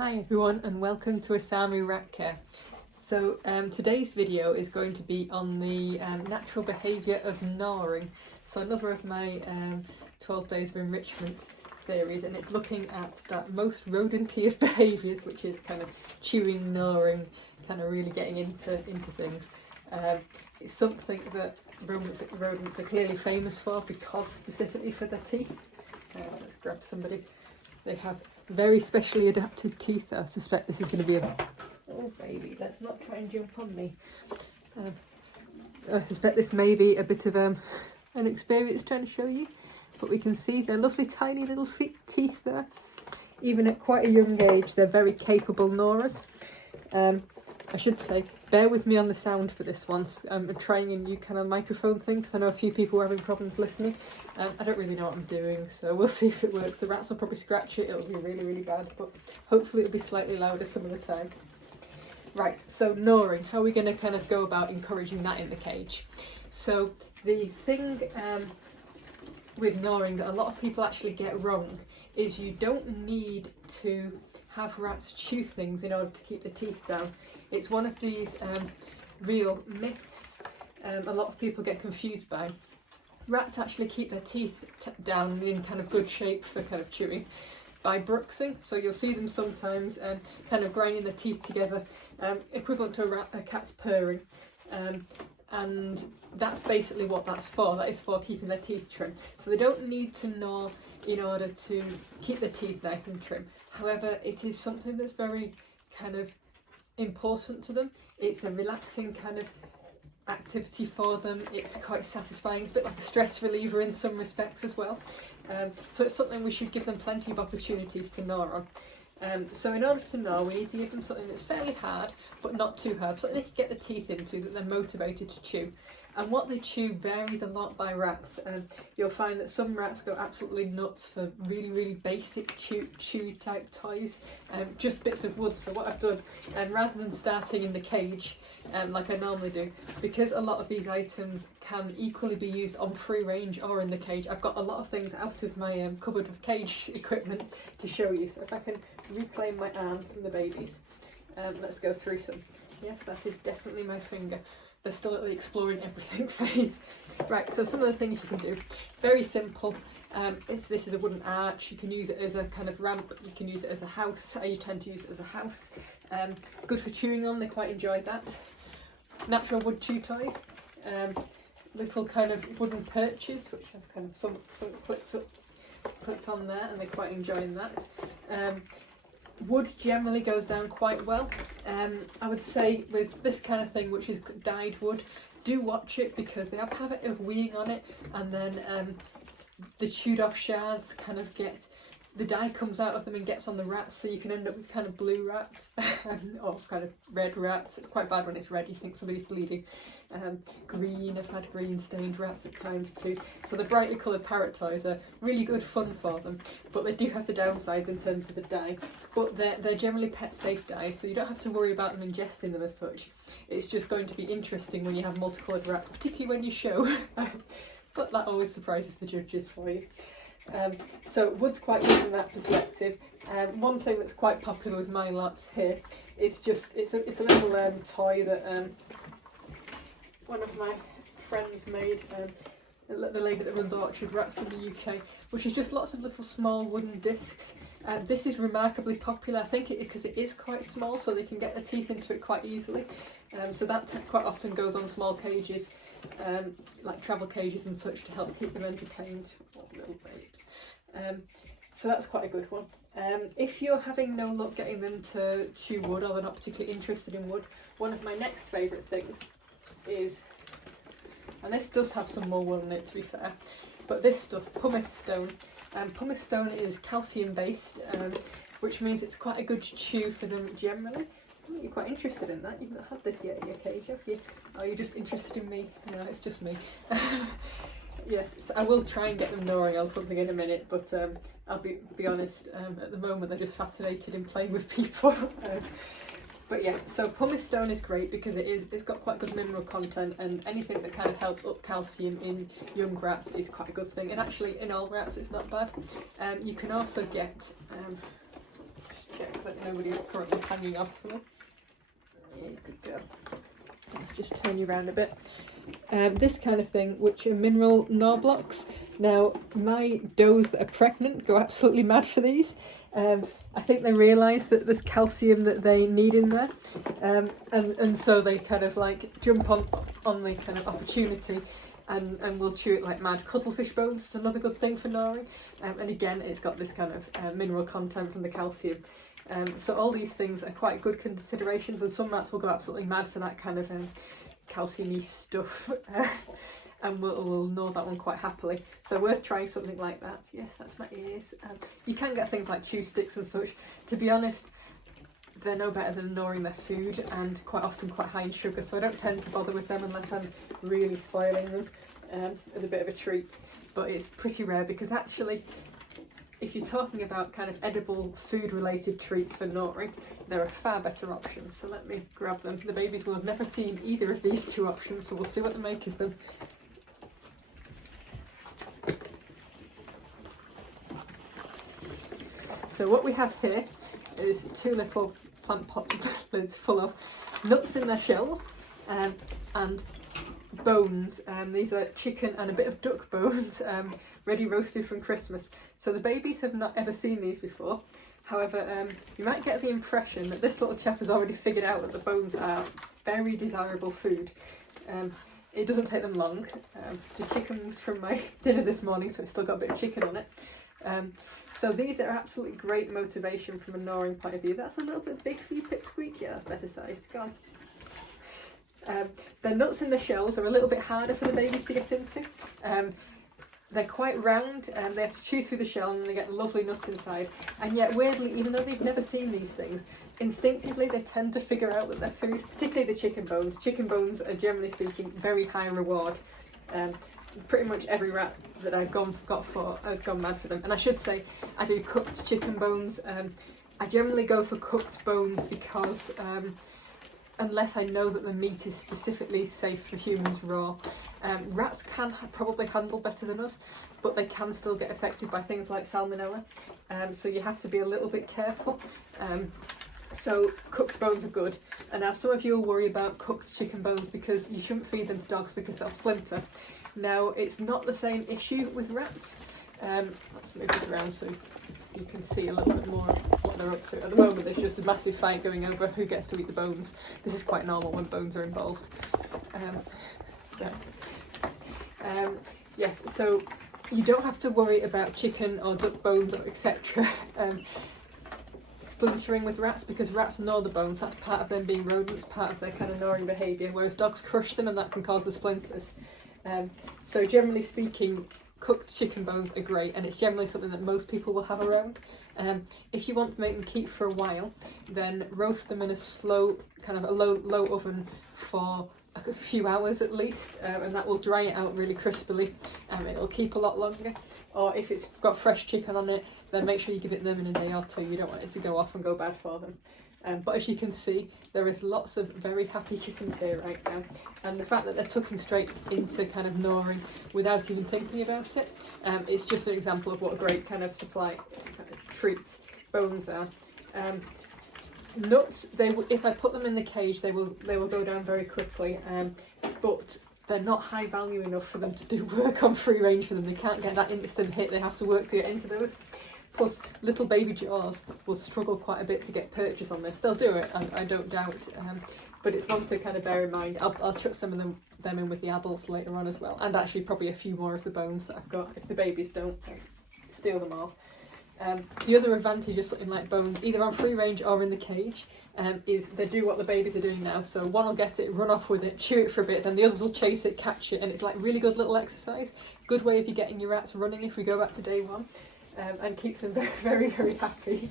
Hi everyone and welcome to Asami Rat Care. So today's video is going to be on the natural behaviour of gnawing. So another of my 12 days of enrichment theories, and it's looking at that most rodenty of behaviours, which is kind of chewing, gnawing, kind of really getting into things. It's something that rodents are clearly famous for, because specifically for their teeth. Let's grab somebody. They have very specially adapted teeth. I suspect this is going to be a... Oh baby, let's not try and jump on me. I suspect this may be a bit of an experience trying to show you, but we can see their lovely tiny little teeth there. Even at quite a young age, they're very capable gnawers. I should say, bear with me on the sound for this one. I'm trying a new kind of microphone thing because I know a few people are having problems listening. I don't really know what I'm doing, so we'll see if it works. The rats will probably scratch it, it'll be really, really bad, but hopefully it'll be slightly louder some of the time. Right, so gnawing, how are we going to kind of go about encouraging that in the cage? So the thing with gnawing that a lot of people actually get wrong is you don't need to have rats chew things in order to keep the teeth down. It's one of these real myths a lot of people get confused by. Rats actually keep their teeth down in kind of good shape for kind of chewing by bruxing. So you'll see them sometimes kind of grinding their teeth together, equivalent to a cat's purring. And that's basically what that's for. That is for keeping their teeth trim. So they don't need to gnaw in order to keep their teeth nice and trim. However, it is something that's very kind of important to them. It's a relaxing kind of activity for them. It's quite satisfying. It's a bit like a stress reliever in some respects as well. So it's something we should give them plenty of opportunities to gnaw on. So in order to gnaw, we need to give them something that's fairly hard, but not too hard, something they can get the teeth into that they're motivated to chew. And what they chew varies a lot by rats. You'll find that some rats go absolutely nuts for really, really basic chew type toys, just bits of wood. So what I've done, rather than starting in the cage, like I normally do, because a lot of these items can equally be used on free range or in the cage, I've got a lot of things out of my cupboard of cage equipment to show you. So if I can reclaim my arm from the babies, let's go through some. Yes, that is definitely my finger. They're still at the exploring everything phase. Right, so some of the things you can do, very simple. This is a wooden arch. You can use it as a kind of ramp, you can use it as a house. I tend to use it as a house. Good for chewing on, they quite enjoy that. Natural wood chew toys. Little kind of wooden perches, which I've kind of some clicked on there, and they're quite enjoying that. Wood generally goes down quite well. I would say with this kind of thing, which is dyed wood, do watch it, because they have a habit of weeing on it, and then the chewed off shards kind of get, the dye comes out of them and gets on the rats, so you can end up with kind of blue rats or kind of red rats. It's quite bad when it's red, you think somebody's bleeding. Green, I've had green stained rats at times too. So the brightly coloured parrot toys are really good fun for them, but they do have the downsides in terms of the dye. But they're generally pet safe dyes, so you don't have to worry about them ingesting them as such. It's just going to be interesting when you have multicoloured rats, particularly when you show. But that always surprises the judges for you. So wood's quite good from that perspective. One thing that's quite popular with my lots here is just, it's a little toy that one of my friends made, the lady that runs Orchard Rats in the UK, which is just lots of little small wooden discs. This is remarkably popular, I think, because it is quite small, so they can get their teeth into it quite easily. So that quite often goes on small cages, like travel cages and such, to help keep them entertained. Oh, little babes. So that's quite a good one. If you're having no luck getting them to chew wood, or they're not particularly interested in wood, one of my next favourite things is, and this does have some more wood in it to be fair, but this stuff, pumice stone. Pumice stone is calcium based, which means it's quite a good chew for them generally. Oh, you're quite interested in that. You've not had this yet in your cage, have you? Oh, you're just interested in me? No, it's just me. Yes, so I will try and get them gnawing on something in a minute, but I'll be honest, at the moment they're just fascinated in playing with people. But yes, so pumice stone is great because it's got quite good mineral content, and anything that kind of helps up calcium in young rats is quite a good thing. And actually in all rats it's not bad. You can also get, check that nobody is currently hanging off from it. Yeah, good girl. Let's just turn you around a bit. This kind of thing, which are mineral gnaw blocks. Now, my does that are pregnant go absolutely mad for these. I think they realise that there's calcium that they need in there, and so they kind of like jump on the kind of opportunity and will chew it like mad. Cuttlefish bones is another good thing for gnawing, and again it's got this kind of mineral content from the calcium. So all these things are quite good considerations, and some rats will go absolutely mad for that kind of calcium-y stuff. And we'll gnaw that one quite happily. So worth trying something like that. Yes, that's my ears. You can get things like chew sticks and such. To be honest, they're no better than gnawing their food, and quite often quite high in sugar, so I don't tend to bother with them unless I'm really spoiling them as a bit of a treat. But it's pretty rare, because actually, if you're talking about kind of edible food related treats for gnawing, there are far better options. So let me grab them. The babies will have never seen either of these two options, so we'll see what they make of them. So what we have here is two little plant pot lids full of nuts in their shells, and bones. These are chicken and a bit of duck bones, ready roasted from Christmas. So the babies have not ever seen these before. However, you might get the impression that this little chap has already figured out that the bones are very desirable food. It doesn't take them long. The chicken's from my dinner this morning, so it's still got a bit of chicken on it. So these are absolutely great motivation from a gnawing point of view. That's a little bit big for you, Pipsqueak. Yeah, that's better sized. Go on. The nuts in the shells are a little bit harder for the babies to get into. They're quite round, and they have to chew through the shell, and they get lovely nuts inside. And yet, weirdly, even though they've never seen these things, instinctively they tend to figure out that they're food, particularly the chicken bones. Chicken bones are, generally speaking, very high reward. Pretty much every rat that I've got for has gone mad for them. And I should say, I do cooked chicken bones. I generally go for cooked bones because unless I know that the meat is specifically safe for humans raw. Rats can probably handle better than us, but they can still get affected by things like salmonella. So you have to be a little bit careful. So cooked bones are good. And now some of you will worry about cooked chicken bones because you shouldn't feed them to dogs because they'll splinter. Now, it's not the same issue with rats. Let's move this around so you can see a little bit more of what they're up to. At the moment, there's just a massive fight going over who gets to eat the bones. This is quite normal when bones are involved. Yes, so you don't have to worry about chicken or duck bones or etc. Splintering with rats, because rats gnaw the bones. That's part of them being rodents, part of their kind of gnawing behaviour, whereas dogs crush them and that can cause the splinters. So generally speaking, cooked chicken bones are great, and it's generally something that most people will have around. If you want to make them keep for a while, then roast them in a slow, kind of a low oven for a few hours at least, and that will dry it out really crispily. It'll keep a lot longer. Or if it's got fresh chicken on it, then make sure you give it them in a day or two. You don't want it to go off and go bad for them. But as you can see, there is lots of very happy kittens here right now, and the fact that they're tucking straight into kind of gnawing without even thinking about it, it's just an example of what a great kind of supply kind of treats bones are. Nuts, if I put them in the cage, they will go down very quickly, but they're not high value enough for them to do work on free range for them. They can't get that instant hit, they have to work to get into those. Plus, little baby jaws will struggle quite a bit to get purchase on this. They'll do it, I don't doubt, but it's one to kind of bear in mind. I'll chuck some of them in with the adults later on as well, and actually probably a few more of the bones that I've got if the babies don't steal them off. The other advantage of something like bones, either on free range or in the cage, is they do what the babies are doing now. So one will get it, run off with it, chew it for a bit, then the others will chase it, catch it, and it's like really good little exercise. Good way of you getting your rats running if we go back to day one. And keeps them very, very, very happy.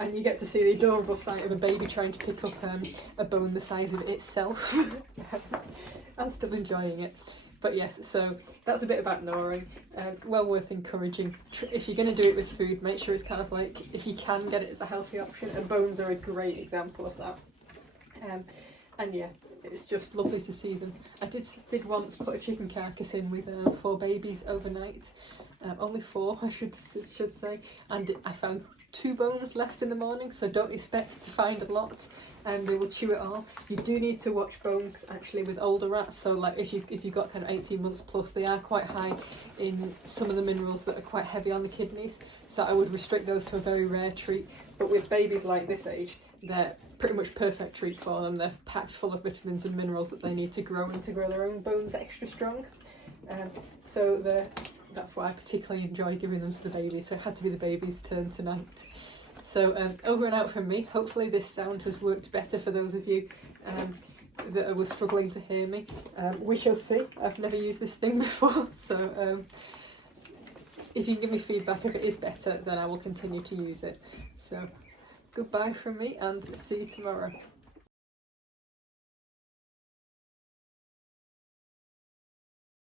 And you get to see the adorable sight of a baby trying to pick up a bone the size of itself. I'm still enjoying it. But yes, so that's a bit about gnawing. Well worth encouraging. If you're going to do it with food, make sure it's kind of like, if you can get it as a healthy option, and bones are a great example of that. And yeah, it's just lovely to see them. I did once put a chicken carcass in with 4 babies overnight. Only 4, I should say, and I found 2 bones left in the morning, so don't expect to find a lot, and they will chew it all. You do need to watch bones actually with older rats, so like if you've got kind of 18 months plus, they are quite high in some of the minerals that are quite heavy on the kidneys, so I would restrict those to a very rare treat. But with babies like this age, they're pretty much perfect treat for them. They're packed full of vitamins and minerals that they need to grow and to grow their own bones extra strong. So that's why I particularly enjoy giving them to the babies, so it had to be the baby's turn tonight. So over and out from me. Hopefully this sound has worked better for those of you that were struggling to hear me. We shall see. I've never used this thing before, so if you can give me feedback if it is better, then I will continue to use it. So goodbye from me and see you tomorrow.